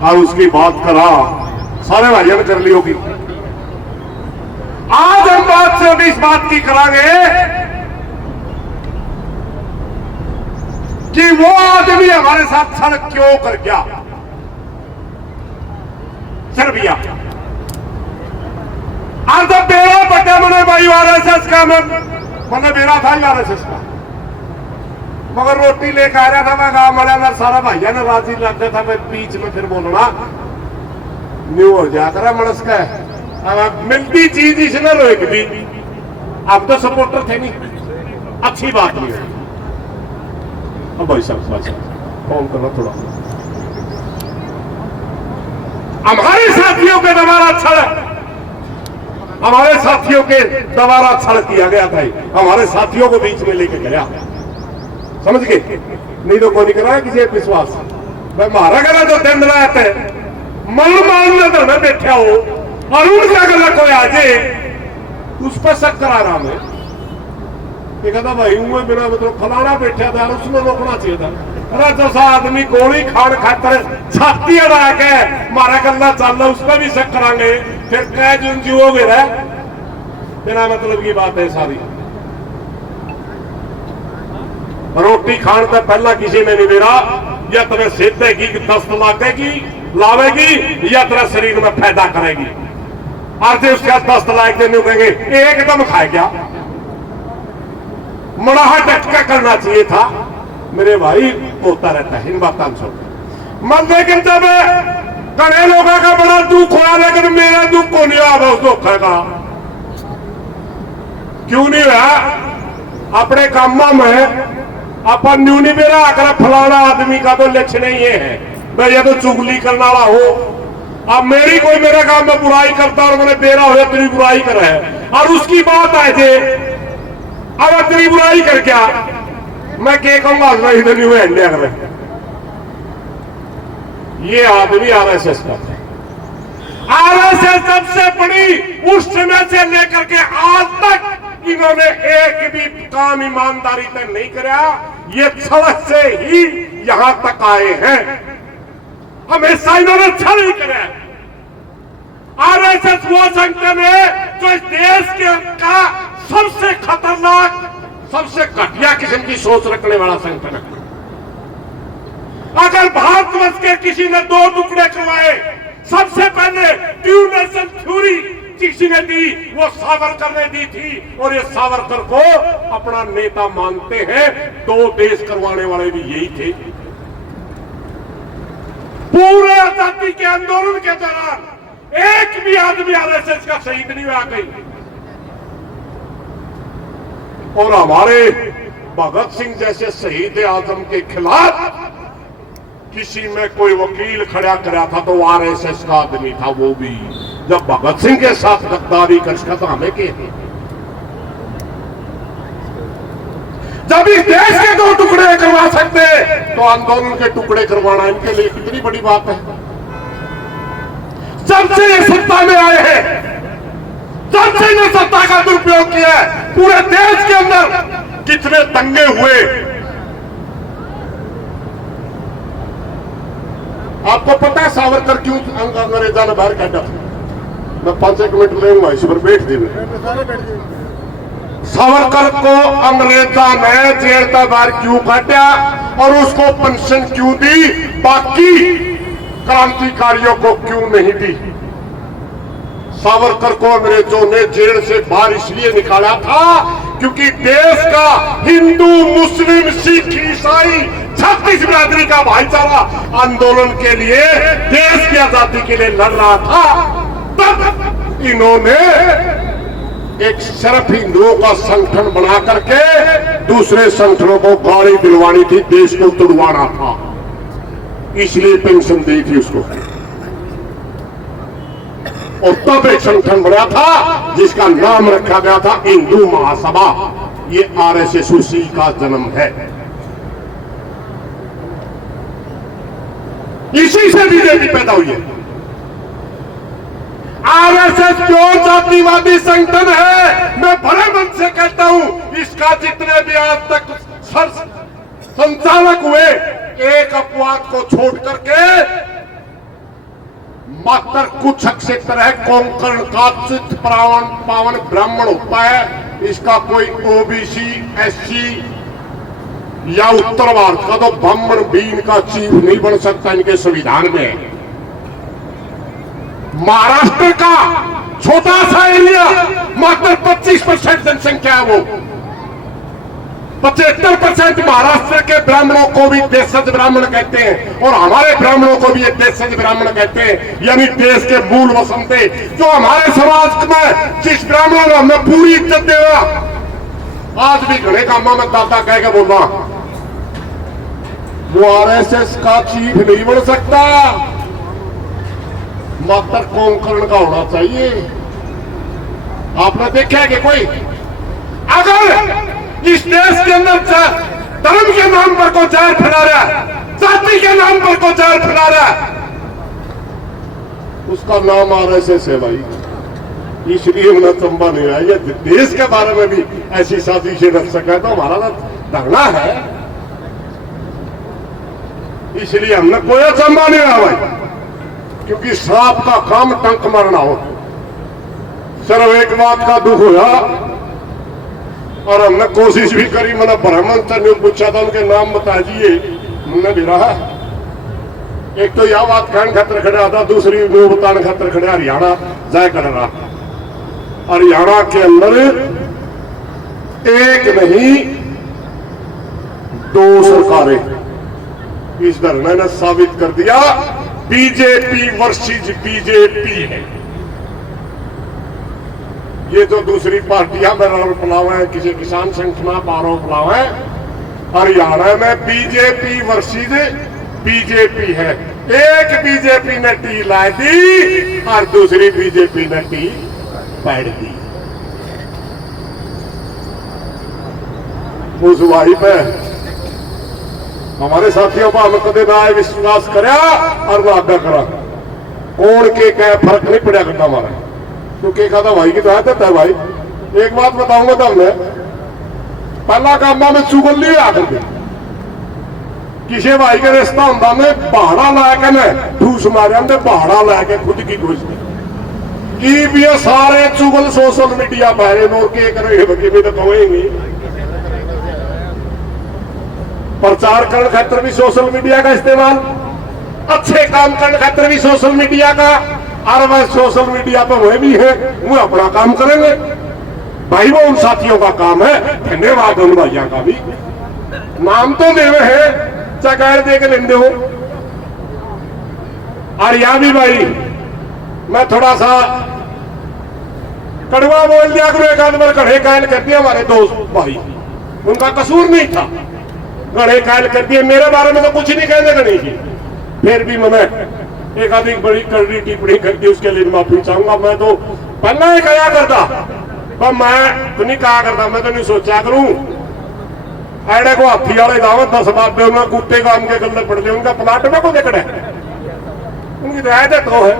और उसकी बात करा सारे भाइयों ने कर ली होगी। आज हम बात सिर्फ इस बात की करांगे कि वो आदमी हमारे साथ सड़क क्यों कर गया। सर्बिया आज तो बेड़ा पट्टा मैंने भाई आरएसएस का मैंने बेड़ा था आरएसएस का, मगर रोटी लेकर आ रहा था मैं गांव मड़ा अंदर सारा भाइया ने राजी लगता था। मैं बीच में फिर बोलना न्यू हो जा करा मनस का अब मिलती चीज इसने रोक दी। अब तो सपोर्टर थे नहीं, अच्छी बात नहीं है। अब भाई साहब फोन करना थोड़ा, हमारे साथियों के दोबारा छड़, हमारे साथियों के दोबारा छड़ किया गया था। हमारे साथियों को बीच में लेके गया, समझ गए? नहीं तो कोई नहीं करा किसी विश्वास। मैं मारा गला जो दिन रात है मन मानने तो मैं बैठा हो और उनका गला कोई आ जाए उस पर शक करा रहा मैं। ये कहता भाई हूं बिना मतलब फलाना बैठा था उसमें रोकना चाहिए था। अरे जो सा आदमी गोली खान खातर छाती अड़ा के मारा गला चल रहा उस पर भी शक करांगे, फिर कह जुन जी हो गए बिना मतलब की बात है सारी। रोटी खान से पहला किसी ने नहीं मेरा या तेरे सेधेगी दस्त लागेगी लावेगी या तेरे शरीर में फायदा करेगी। और जो उसके दस्त लायक देने कहेंगे एकदम खाए क्या मड़ाहा टटका करना चाहिए था मेरे भाई। होता रहता है इन बातों से मन। लेकिन जब कड़े लोगों का बड़ा दुख हुआ लेकिन मेरा दुख को नहीं हुआ उस धोखे का। क्यों नहीं हुआ? अपने कामों में अपन न्यू नहीं मेरा आकर फलाना आदमी का तो लक्षण ही ये है मैं ये तो चुगली करने वाला हो। अब मेरी कोई मेरे काम में बुराई करता और मैंने बेरा हो तेरी बुराई कर है और उसकी बात आए थे अब तेरी बुराई कर क्या मैं क्या कहूंगा नहीं तो नहीं हुए इंडिया कर। ये आदमी आरएसएस का था। आरएसएस सबसे बड़ी उस समय से लेकर के आज तक इन्होंने एक भी काम ईमानदारी से नहीं करा। ये सड़क से ही यहां तक आए हैं, हमेशा इन्होंने छल नहीं करा। आरएसएस वो संगठन है जो इस देश के का सबसे खतरनाक सबसे घटिया किस्म की सोच रखने वाला संगठन है। अगर भारतवर्ष के किसी ने दो टुकड़े करवाए सबसे पहले ट्रू नेशन थ्योरी किसी ने दी वो सावरकर ने दी थी और ये सावरकर को अपना नेता मानते हैं। दो देश करवाने वाले भी यही थे। पूरे आजादी के आंदोलन के दौरान एक भी आदमी आरएसएस का शहीद नहीं हुआ कहीं। और हमारे भगत सिंह जैसे शहीद आजम के खिलाफ किसी में कोई वकील खड़ा करा था तो आरएसएस का आदमी था वो भी। जब भगत सिंह के साथ गद्दारी कर तो हमें के जब इस देश के दो टुकड़े करवा सकते तो आंदोलन के टुकड़े करवाना इनके लिए कितनी बड़ी बात है। जब से ये सत्ता में आए हैं जब से इन्हें सत्ता का दुरुपयोग किया है पूरे देश के अंदर कितने दंगे हुए आपको पता है। सावरकर क्यों अंग्रेजा ने बाहर काटा था? मैं 5-1 मिनट लेऊंगा इस पर बैठ देना। सावरकर को अंग्रेजा ने जेल का बाहर क्यों काटा और उसको पेंशन क्यों दी, बाकी क्रांतिकारियों को क्यों नहीं दी? सावरकर को अंग्रेजों ने जेल से बाहर इसलिए निकाला था क्योंकि देश का हिंदू मुस्लिम सिख ईसाई 36 बिरादरी का भाईचारा आंदोलन के लिए देश की आजादी के लिए लड़ रहा था। तब इन्होंने एक सिर्फ हिंदुओं का संगठन बना करके दूसरे संगठनों को गाली दिलवानी थी, देश को तुड़वाना था, इसलिए पेंशन दी थी उसको। और तब एक संगठन बना था जिसका नाम रखा गया था हिंदू महासभा। ये आरएसएस उसी का जन्म है। इसी से बीजेपी पैदा हुई है। आरएसएस क्यों जातिवादी संगठन है मैं बड़े मन से कहता हूं। इसका जितने भी आज तक संचालक हुए एक अपवाद को छोड़ करके मात्र कुछ क्षेत्र है कोंकण का चित्त पावन पावन ब्राह्मण होता है, इसका कोई ओबीसी एससी या उत्तर भारत का तो ब्राह्मण भी इनका चीफ नहीं बन सकता, इनके संविधान में। महाराष्ट्र का छोटा सा एरिया, मात्र 25% जनसंख्या है, वो 75% महाराष्ट्र के ब्राह्मणों को भी देशज ब्राह्मण कहते हैं और हमारे ब्राह्मणों को भी ये देशज ब्राह्मण कहते हैं, यानी देश के मूल वसंते। जो हमारे समाज में जिस ब्राह्मण ने हमें पूरी इज्जत देगा, आज भी घने कामा में दादा कह के बोला, वो आरएसएस का चीफ नहीं बन सकता, मात्र कोंकण का होना चाहिए। आपने देखा है कि कोई अगर इस देश के अंदर धर्म के नाम पर को जहर फैला रहा है, जाति के नाम पर को जहर फैला रहा है, उसका नाम आरएसएस है भाई। इसलिए उन्हें चंबा नहीं आया। देश के बारे में भी ऐसी साजिशें रख सका तो हमारा धरना है, इसलिए हमने कोई अचंबा नहीं आया भाई, क्योंकि सांप का काम टंक मारना हो। सिर्फ एक बात का दुख होया और हमने कोशिश भी करी, मैंने ब्राह्मण से पूछा था उनके नाम बता दिए, हमने भी रहा। एक तो यह बात कहन खतर खड़ा था, दूसरी वो बताने खतर खड़ा हरियाणा जाए कर रहा। हरियाणा के अंदर एक नहीं 2 सरकारें, इस धरने ने साबित कर दिया बीजेपी वर्सेस बीजेपी है। ये जो दूसरी पार्टियां में आरोप लावे हैं, किसी किसान संगठन पर आरोप लावे हैं, हरियाणा में बीजेपी वर्सेस बीजेपी है। एक बीजेपी ने टी ला दी और दूसरी बीजेपी ने टी पैड़ दी। उस भाई पे हमारे साथियों का हम कदे ना विश्वास करा और ना आज्ञा करा, कौन के क्या फर्क नहीं पड़ा करता हमारा, क्योंकि कहता भाई की तो है भाई। एक बात बताऊंगा तो हमने पहला कामा में चुगल नहीं आकर के किसी भाई का रिश्ता होता में पहाड़ा लाके मैं ठूस मारे, पहाड़ा लाके खुद की घुस की भी सारे चुगल सोशल मीडिया पर और के करे तो कहेंगे। प्रचार करने खातर भी सोशल मीडिया का इस्तेमाल, अच्छे काम करने खातर भी सोशल मीडिया का, और वह सोशल मीडिया पर वह भी है, वो अपना काम करेंगे भाई, वो उन साथियों का काम है। धन्यवाद उन भाइयों का भी, नाम तो देवे है चकायर दे के लेंदे हो। और यहां भी भाई मैं थोड़ा सा कड़वा बोल दिया करो, एक आध बार कड़े कायल कर दिया हमारे दोस्त भाई, उनका कसूर नहीं था, गणे कायल कर दिए। मेरे बारे में तो कुछ नहीं कहने गणेश जी, फिर भी मैंने एक आधी बड़ी कड़ी टिप्पणी कर दी, उसके लिए माफी चाहूंगा। मैं तो पहला ही कहा करता, पर मैं तो नहीं कहा करता, मैं तो नहीं सोचा करूं ऐडे को हाथी वाले दावत 10 बाबे उन्हें कुत्ते काम के गले पड़ गए, उनका प्लाट में को देखना उनकी रायत तो है।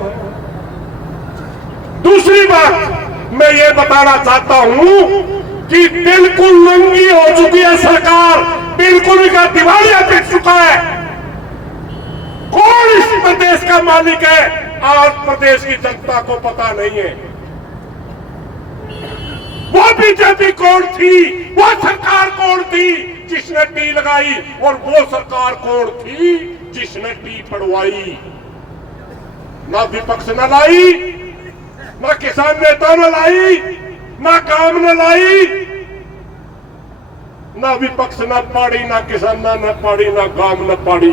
दूसरी बात मैं ये बताना चाहता हूं कि बिल्कुल नंगी हो चुकी है सरकार, बिल्कुल का दिवालिया पिट चुका है। कौन इस प्रदेश का मालिक है आज प्रदेश की जनता को पता नहीं है। वो बीजेपी कौन थी, वो सरकार कौन थी जिसने टी लगाई, और वो सरकार कौन थी जिसने टी पड़वाई। ना विपक्ष न लाई, ना किसान नेता न लाई, ना काम न लाई, ना विपक्ष न पाड़ी, ना किसान न पाड़ी, ना काम न पाड़ी।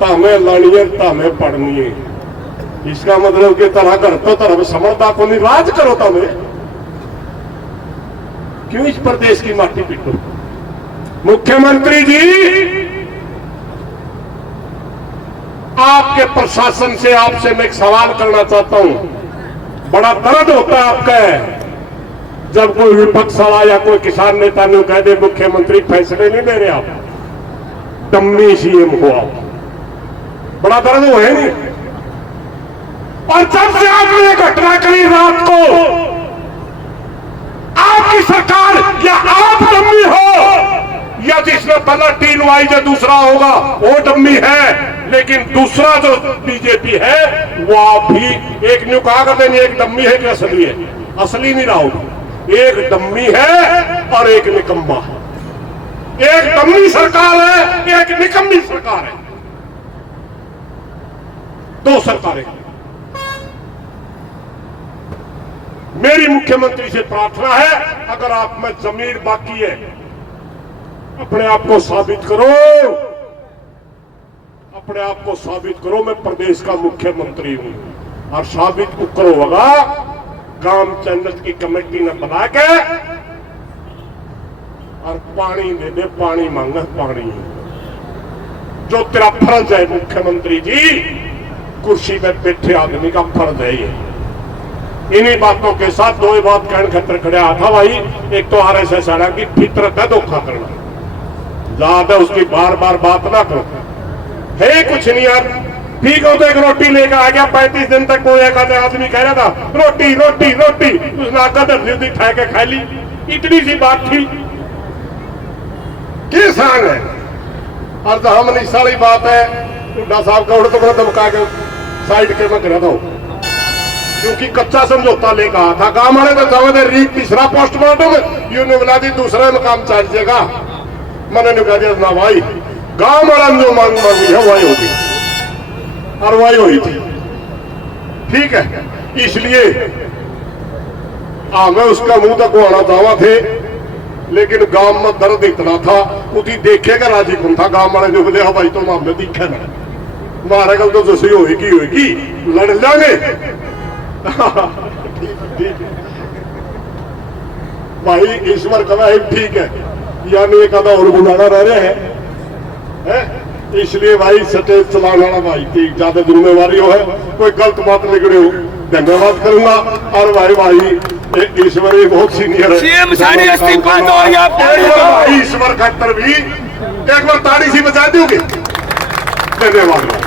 तामे लानी है, तामे पढ़नी है। इसका मतलब कि तरह कर तो तरह समझता को नहीं, राज करो तमें क्यों इस प्रदेश की माटी पीटो। मुख्यमंत्री जी, आपके प्रशासन से आपसे मैं एक सवाल करना चाहता हूं। बड़ा दर्द होता है आपका जब कोई विपक्ष वाला या कोई किसान नेता ने कह दे मुख्यमंत्री फैसले नहीं ले रहे, आप डम्मी सीएम हो, आप बड़ा दर्द हो है नहीं। और जब से आपने घटना करी रात को, आपकी सरकार या आप डम्मी हो या जिसने पहला टील वाई जो दूसरा होगा वो डम्मी है। लेकिन दूसरा जो बीजेपी है वो भी एक न्यू कहा करते नहीं, एक डम्मी है कि असली है? असली नहीं रहा, एक डम्मी है और एक निकम्मा है। एक डम्मी सरकार है, एक निकम्मी सरकार है, दो सरकारें। मेरी मुख्यमंत्री से प्रार्थना है, अगर आप में जमीर बाकी है, अपने आप को साबित करो, अपने आप को साबित करो। मैं प्रदेश का मुख्यमंत्री हूं और साबित करो होगा गांव चैनल की कमेटी ने बना के और पानी दे दे, पानी मांगा पानी। जो तेरा फर्ज है मुख्यमंत्री जी, कुर्सी पे बैठे आदमी का फर्ज है ये। इन्हीं बातों के साथ दो ही बात कहने खतर खड़ा था भाई। एक तो आरएसएस वाला की फितरत है धोखा करना, ज्यादा उसकी बार बार बात ना करो, है कुछ नहीं यार। ठीक हो तो एक रोटी लेकर आ गया, 35 दिन तक कोई एक आदमी कह रहा था रोटी रोटी रोटी, उसने आकर धरती ठा के खा ली, इतनी सी बात थी। किसान है और तो हम नहीं सारी बात है। हुड्डा साहब का उड़ तो बड़ा धमका के साइड के मैं करा था, क्योंकि कच्चा समझौता ले कहा था काम वाले तो समझे रीत तीसरा पोस्टमार्टम यूं मिला दी, दूसरे में काम चल जाएगा। मैंने कहा दिया ना भाई, गांव वाला जो मांग मांगी है वही होगी और वही हुई थी, ठीक है। इसलिए मैं उसका मुंह तक आना चाहवा थे, लेकिन गांव में दर्द इतना था उसी देखेगा राजी कौन था। गांव वाले जो बोले हाँ भाई तो मामले दिखे ना, हमारे कल तो जैसी होगी लड़ जाएंगे। ठीक भाई, ईश्वर कहा ठीक है, यानी एक आधा और बुलाना रह रहे हैं। इसलिए भाई स्टेज चलाने वाला भाई की ज्यादा जिम्मेवारी हो है, कोई गलत बात निकले हो धन्यवाद करूंगा। और भाई ईश्वर बहुत सीनियर है, ईश्वर खट्टर भी एक बार ताड़ी सी बजा दोगे, धन्यवाद।